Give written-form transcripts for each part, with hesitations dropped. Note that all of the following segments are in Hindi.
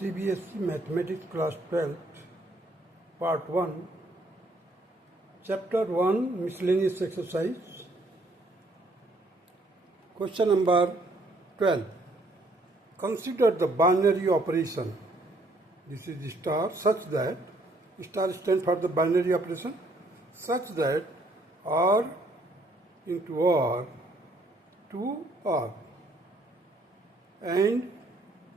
CBSE Mathematics Class 12, Part 1, Chapter 1, Miscellaneous Exercise. Question number 12. Consider the binary operation. This is star such that, star stands for the binary operation, such that R into R to R. And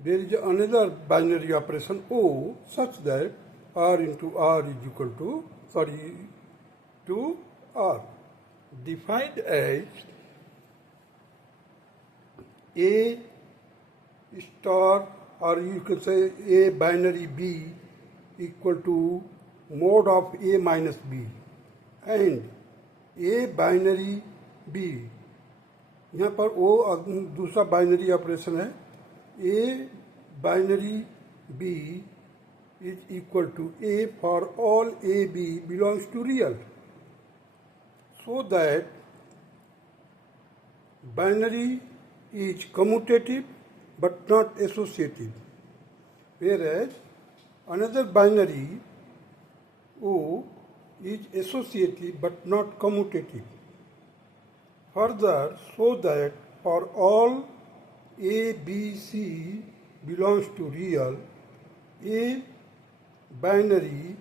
there is another binary operation O such that R into R is equal to R, defined as A star, or you can say A binary B equal to mod of A minus B, and A binary B, यहाँ पर O दूसरा बाइनरी ऑपरेशन है, A binary B is equal to A for all A B belongs to real, so that binary is commutative but not associative, whereas another binary O is associative but not commutative. Further, so that for all A, B, C belongs to real, A binary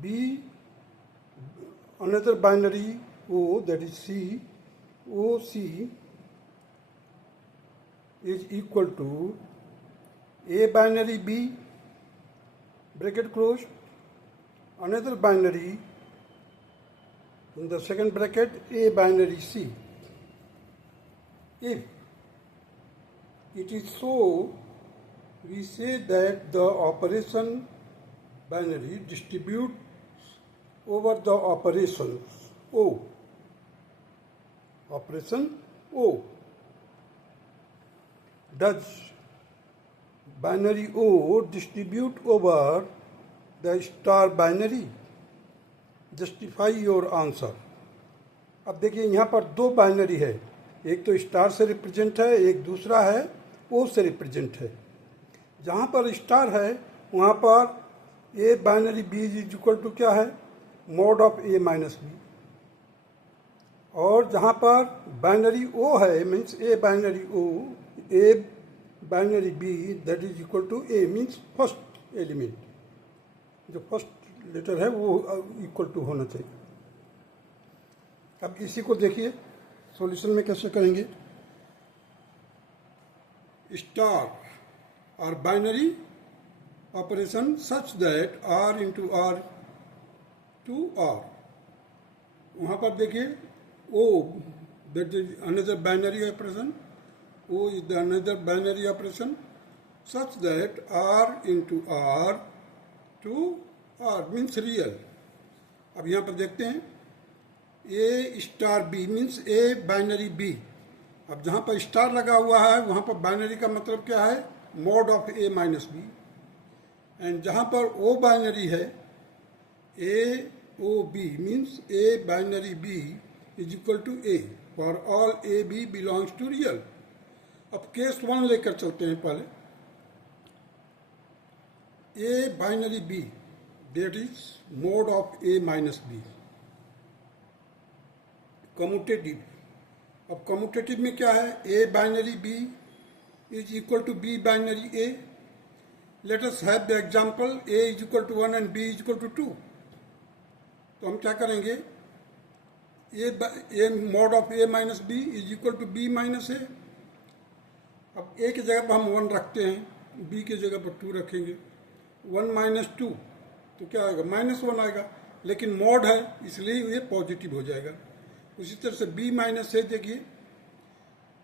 B, another binary O, that is C, OC is equal to A binary B, bracket closed, another binary in the second bracket A binary C. If it is so, we say that the operation binary distributes over the operations O. Operation O. Does binary O distribute over the star binary? Justify your answer. अब देखिए यहाँ पर दो बाइनरी है, एक तो स्टार से रिप्रेजेंट है, एक दूसरा है ओ से रिप्रेजेंट है. जहाँ पर स्टार है वहाँ पर A binary B is equal to क्या है, mod of A minus B, और जहाँ पर बाइनरी ओ है means A binary O, A binary B that is equal to A means first element, जो फर्स्ट लेटर है वो इक्वल टू होना चाहिए. अब इसी को देखिए सॉल्यूशन में कैसे करेंगे. स्टार और binary operation such that R into R to R, वहाँ पर देखिए O that is another binary operation, O is the another binary operation such that R into R to R means real. अब यहाँ पर देखते हैं A star B means A binary B. अब जहाँ पर स्टार लगा हुआ है वहाँ पर बाइनरी का मतलब क्या है, mod of A minus B, and जहाँ पर O बाइनरी है A O B means A binary B is equal to A for all A B belongs to real. अब केस वन लेकर चलते हैं. पहले A binary B that is mod of A minus B, commutative. अब कम्यूटेटिव में क्या है, A binary B is equal to B binary A. Let us have the example A is equal to 1 and B is equal to 2. तो हम क्या करेंगे, A mod of A minus B is equal to B minus A. अब ए की जगह पर हम 1 रखते हैं, बी की जगह पर 2 रखेंगे. 1 माइनस 2 तो क्या आएगा, -1 आएगा, लेकिन मॉड है इसलिए ये पॉजिटिव हो जाएगा. उसी तरह से बी माइनस ए देखिए,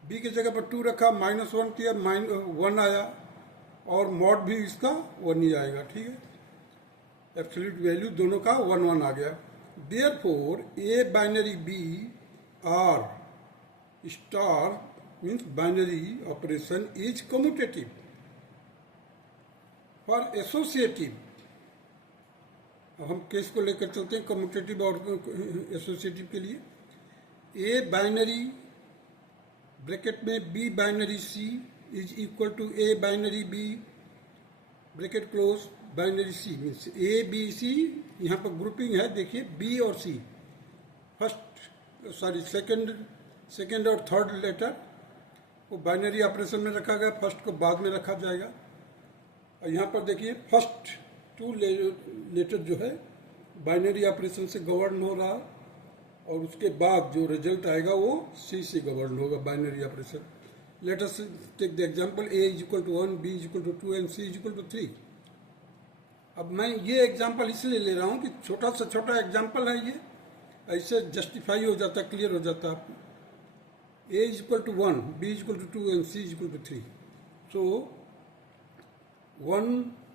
बी की जगह पर 2 रखा, -1 किया, 1 आया, और मॉड भी इसका 1 ही आएगा. ठीक है, एब्सोल्यूट वैल्यू दोनों का 1 1 आ गया. Therefore A binary B are star means binary operation is commutative. For associative, अब हम केस को लेकर चलते हैं कम्यूटेटिव और एसोसिएटिव के लिए. ए बाइनरी ब्रैकेट में B binary C is equal to A binary B bracket close, binary C means A B C, यहाँ पर ग्रुपिंग है देखिए बी और सी, सेकेंड और थर्ड लेटर वो बाइनरी ऑपरेशन में रखा गया, फर्स्ट को बाद में रखा जाएगा। और यहाँ पर देखिए फर्स्ट टू लेटर जो है बाइनरी ऑपरेशन से गवर्न हो रहा, और उसके बाद जो रिजल्ट आएगा वो सी से गवर्न होगा binary operation. Let us take the example a is equal to 1, b is equal to 2 and c is equal to 3। अब मैं ये एग्जांपल इसलिए ले रहा हूँ कि छोटा से छोटा एग्जांपल है ये, ऐसे जस्टिफाई हो जाता, क्लियर हो जाता आपको। a is equal to 1, b is equal to 2 and c is equal to 3। So 1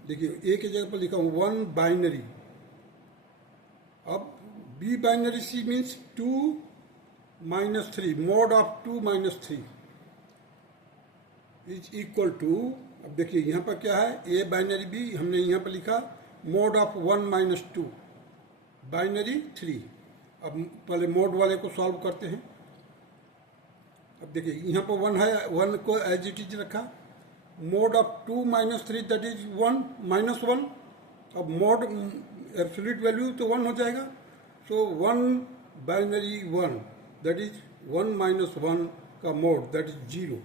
देखिए a की जगह पर लिखा हूँ 1 बाइनरी। अब b binary c means 2 minus 3, mod of 2 minus 3 is equal to, अब देखिए यहाँ पर क्या है, ए बाइनरी बी हमने यहाँ पर लिखा मॉड ऑफ 1 माइनस 2 बाइनरी 3। अब पहले मॉड वाले को सॉल्व करते हैं। अब देखिए यहाँ पर 1 है, 1 को एज इट इज रखा, mod of 2 minus 3 that is 1 minus 1। अब मॉड एब्सोल्यूट वैल्यू तो 1 हो जाएगा, so 1 binary 1 that is 1 minus 1 का मॉड दैट इज 0।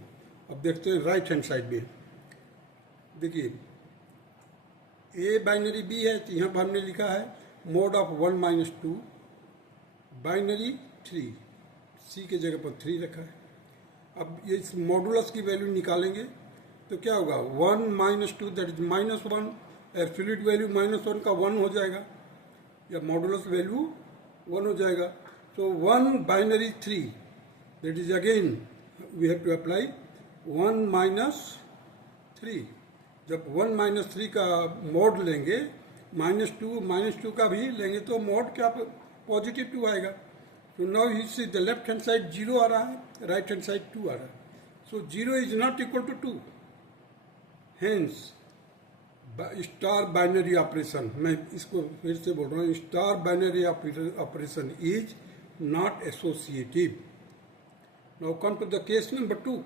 अब देखते हैं राइट हैंड साइड में, देखिए ए बाइनरी बी है तो यहाँ पर हमने लिखा है मॉड ऑफ 1 माइनस 2 बाइनरी 3, सी के जगह पर 3 रखा है। अब ये इस मॉडुलस की वैल्यू निकालेंगे तो क्या होगा, 1 minus 2 that is minus 1, absolute value minus 1 का 1 हो जाएगा, या मॉडुलस वैल्यू 1 हो जाएगा। So 1 binary 3 that is again we have to apply 1 minus 3। जब 1 माइनस 3 का मॉड लेंगे, माइनस 2 का भी लेंगे तो मॉड क्या पॉजिटिव 2 आएगा। तो now you see the left hand side 0 आ रहा है, राइट हैंड साइड 2 आ रहा है। So 0 is not equal to 2, hence star binary operation, मैं इसको फिर से बोल रहा हूँ, star binary operation is not associative. Now come to the case number 2।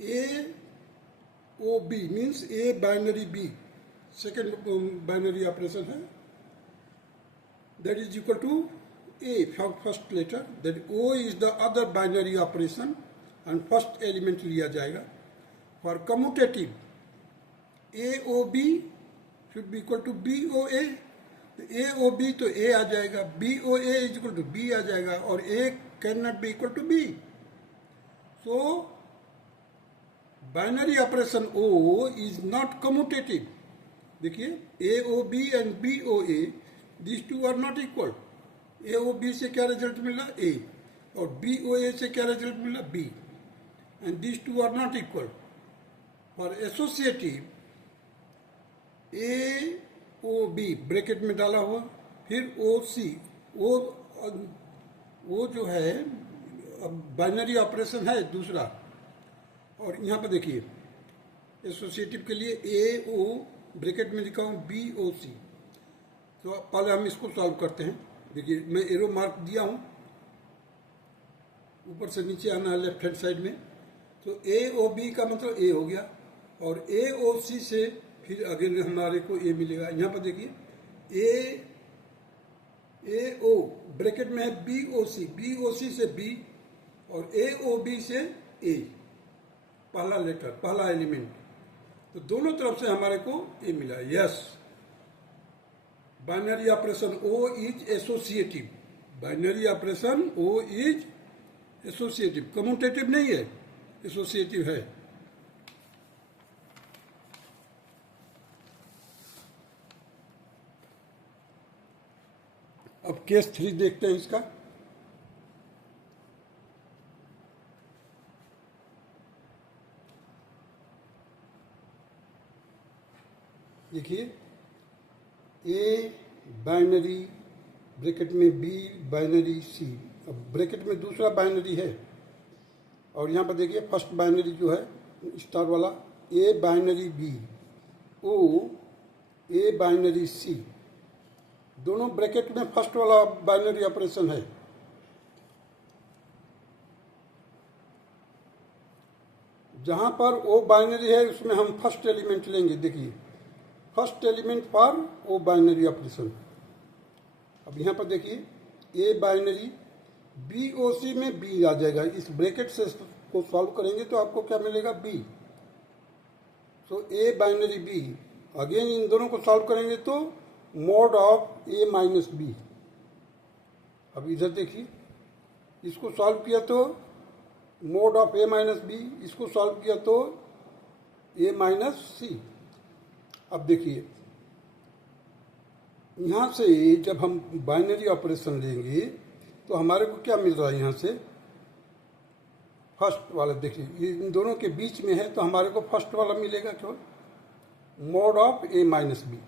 A O B means A binary B, second binary operation है, that is equal to A first letter, that O is the other binary operation and first element लिया जाएगा। For commutative A O B should be equal to B O A, A O B तो A आ जाएगा, B O A is equal to B आ जाएगा, और A cannot be equal to B। So binary operation O is not commutative. देखिए A O B and B O A, this two are not equal. A O B से क्या रिजल्ट मिला, ए, और बी ओ ए से क्या रिजल्ट मिला, B, and this two are not equal. For associative A O B bracket में डाला हुआ, फिर ओ सी, वो जो है बाइनरी ऑपरेशन है दूसरा, और यहाँ पर देखिए एसोसिएटिव के लिए ए ओ ब्रैकेट में लिखा हूँ बी ओ सी। तो पहले हम इसको सॉल्व करते हैं। देखिए मैं एरो मार्क दिया हूँ, ऊपर से नीचे आना है लेफ्ट हैंड साइड में। तो ए ओ बी का मतलब ए हो गया, और ए ओ सी से फिर अगेन हमारे को ए मिलेगा। यहाँ पर देखिए ए ओ ब्रैकेट में है बी ओ सी से बी, और ए ओ बी से ए, पहला लेटर, पहला एलिमेंट, तो दोनों तरफ से हमारे को ए मिला। Yes, binary operation O is associative, binary operation O is associative, commutative नहीं है, एसोसिएटिव है। अब केस 3 देखते हैं इसका। देखिए ए बाइनरी ब्रैकेट में बी बाइनरी सी, अब ब्रैकेट में दूसरा बाइनरी है, और यहाँ पर देखिए फर्स्ट बाइनरी जो है स्टार वाला A binary B O A binary C, दोनों ब्रैकेट में फर्स्ट वाला बाइनरी ऑपरेशन है। जहाँ पर ओ बाइनरी है उसमें हम फर्स्ट एलिमेंट लेंगे। देखिए first element for O binary operation. अब यहाँ पर देखिए ए बाइनरी बी ओ सी में बी आ जाएगा। इस ब्रैकेट से को सॉल्व करेंगे तो आपको क्या मिलेगा, B. So A binary B, again इन दोनों को सॉल्व करेंगे तो mod of A minus B. अब इधर देखिए इसको सॉल्व किया तो mod of A minus B, इसको सॉल्व किया तो ए माइनस सी। अब देखिए यहाँ से जब हम बाइनरी ऑपरेशन लेंगे तो हमारे को क्या मिल रहा है, यहाँ से फर्स्ट वाला देखिए ये इन दोनों के बीच में है तो हमारे को फर्स्ट वाला मिलेगा केवल, mod of A minus B,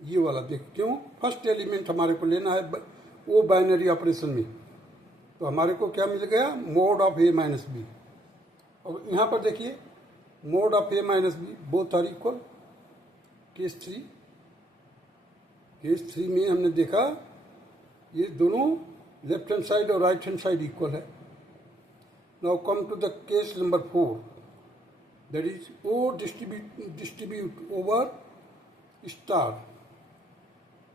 ये वाला। देख क्यों, फर्स्ट एलिमेंट हमारे को लेना है वो बाइनरी ऑपरेशन में, तो हमारे को क्या मिल गया, mod of A minus B. और यहाँ पर देखिए mod of A minus B both are equal. Case three में हमने देखा ये दोनों लेफ्ट हैंड साइड और राइट हैंड साइड इक्वल है। Now come to the case number 4, that is O distribute over star.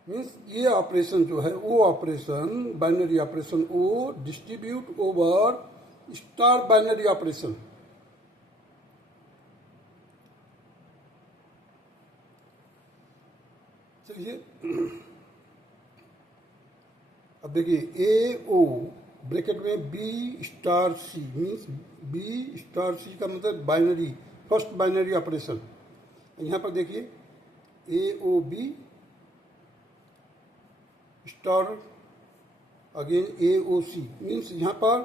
Means ये ऑपरेशन जो है वो operation binary operation O distribute over star binary operation. चलिए अब देखिए ए ओ ब्रैकेट में B star c, means B star c का मतलब बाइनरी, फर्स्ट बाइनरी ऑपरेशन। यहाँ पर देखिए A O B star again A O C, means यहाँ पर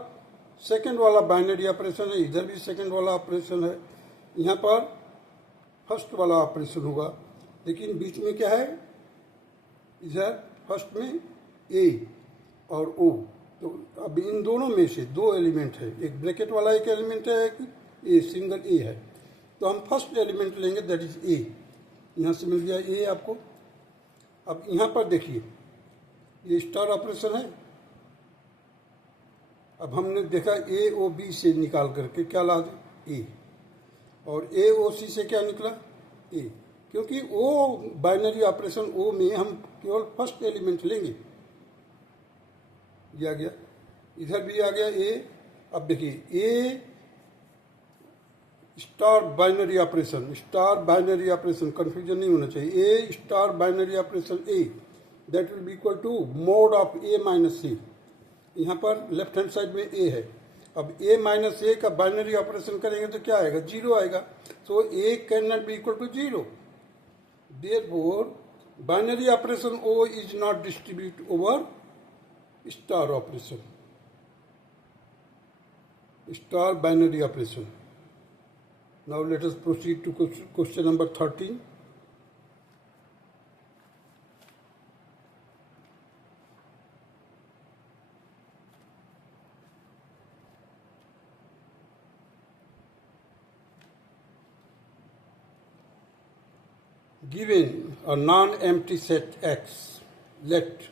सेकेंड वाला बाइनरी ऑपरेशन है, इधर भी सेकेंड वाला ऑपरेशन है, यहाँ पर फर्स्ट वाला ऑपरेशन होगा। लेकिन बीच में क्या है, इधर फर्स्ट में ए और ओ, तो अब इन दोनों में से दो एलिमेंट है, एक ब्रैकेट वाला एक एलिमेंट है, एक ए सिंगल ए है, तो हम फर्स्ट एलिमेंट लेंगे दैट इज ए। यहाँ से मिल गया ए आपको। अब यहाँ पर देखिए ये स्टार ऑपरेशन है। अब हमने देखा ए ओ बी से निकाल करके क्या ला दे, ए, और ए ओ सी से क्या निकला, ए, क्योंकि ओ बाइनरी ऑपरेशन ओ में हम केवल फर्स्ट एलिमेंट लेंगे। ये आ गया, इधर भी आ गया ए। अब देखिए A star binary operation, star binary operation confusion नहीं होना चाहिए, A star binary operation A that will be equal to mod of A minus C. यहाँ पर लेफ्ट हैंड साइड में ए है। अब ए माइनस ए का बाइनरी ऑपरेशन करेंगे तो क्या आएगा, जीरो आएगा। So A can not be equal to zero, therefore binary operation O is not distribute over star operation, star binary operation. Now let us proceed to question number 13. Given a non-empty set X, let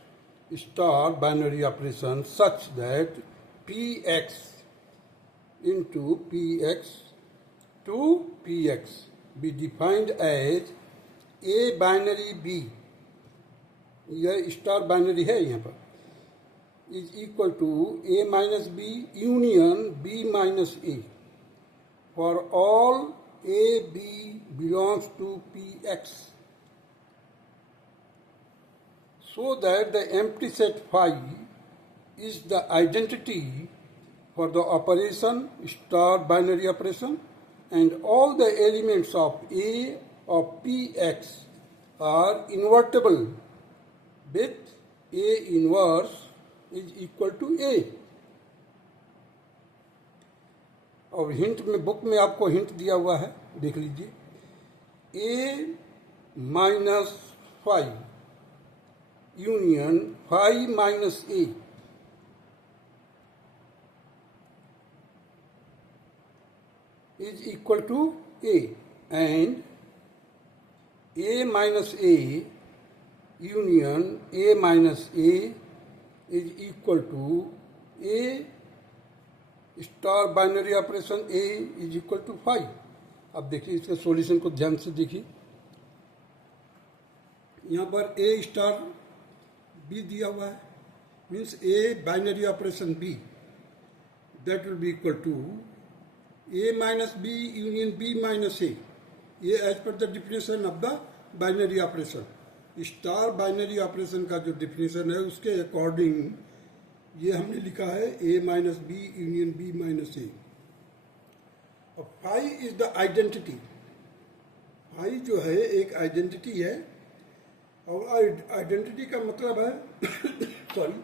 star binary operation such that Px into Px to Px be defined as A binary B, यह स्टार बाइनरी है यहाँ पर, is equal to A minus B union B minus A for all A B belongs to Px, so that the empty set phi is the identity for the operation star binary operation, and all the elements of A of Px are invertible with A inverse is equal to A. और हिंट में, बुक में आपको हिंट दिया हुआ है, देख लीजिए। A minus five union five minus A is equal to A, and A minus A union A minus A is equal to A star binary operation A is equal to 5। अब देखिए इसके सॉल्यूशन को ध्यान से देखिए, यहाँ पर ए स्टार बी दिया हुआ है, means A binary operation B, that will be equal to A minus B union B minus A, ये एज पर the definition of the binary operation. Star binary operation का जो डिफिनेशन है उसके अकॉर्डिंग ये हमने लिखा है A minus B union B minus A. और phi is the identity, phi जो है एक आइडेंटिटी है, और आइडेंटिटी का मतलब है सॉरी,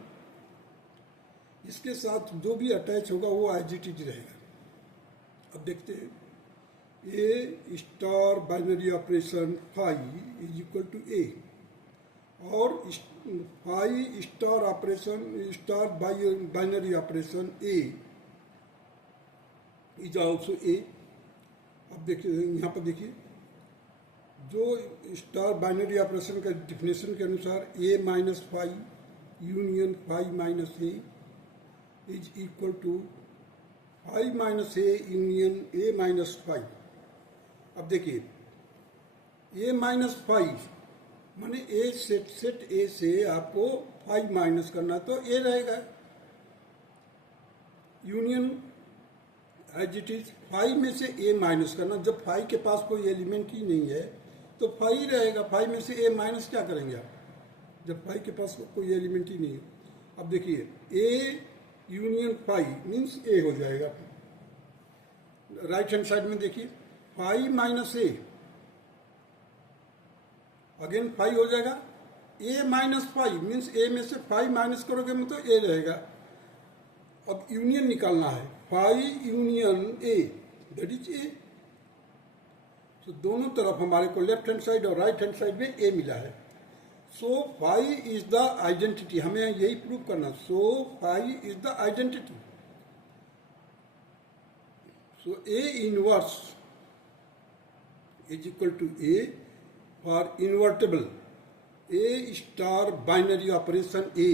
इसके साथ जो भी अटैच होगा वो आइडेंटिटी रहेगा। अब देखते हैं, A star binary operation phi is equal to A, और phi star operation star binary operation A is also A. अब देखिए यहाँ पर देखिए, जो स्टार बाइनरी ऑपरेशन का डिफिनेशन के अनुसार A minus phi union phi minus A is equal to phi minus A union A minus phi. अब देखिए, ए माइनस फाइव माने ए सेट ए से आपको 5 माइनस करना, तो ए रहेगा, यूनियन एज इट इज 5 में से ए माइनस करना, जब 5 के पास कोई एलिमेंट ही नहीं है तो 5 ही रहेगा, 5 में से ए माइनस क्या करेंगे आप, जब 5 के पास कोई एलिमेंट ही नहीं है। अब देखिए, ए यूनियन 5 मीन्स ए हो जाएगा, राइट हैंड साइड में देखिए 5 माइनस ए, अगेन 5 हो जाएगा, ए माइनस 5 मीन्स ए में से 5 माइनस करोगे मतलब ए रहेगा। अब यूनियन निकालना है, 5 union A that is a. तो दोनों तरफ हमारे को लेफ्ट हैंड साइड और राइट हैंड साइड में ए मिला है। सो 5 इज द आइडेंटिटी, हमें यही प्रूव करना। सो 5 is the identity. So A inverse is equal to A for invertible. A star binary operation A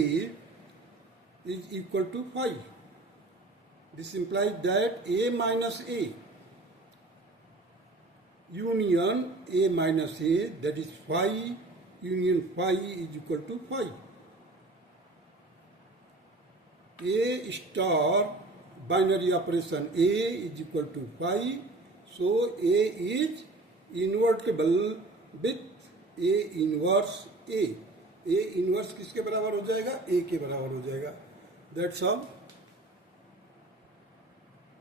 is equal to 5. This implies that A minus A union A minus A, that is 5 union 5 is equal to 5. A star binary operation A is equal to 5. So A is invertible with A inverse A. A inverse किसके बराबर हो जाएगा, ए के बराबर हो जाएगा। That's all.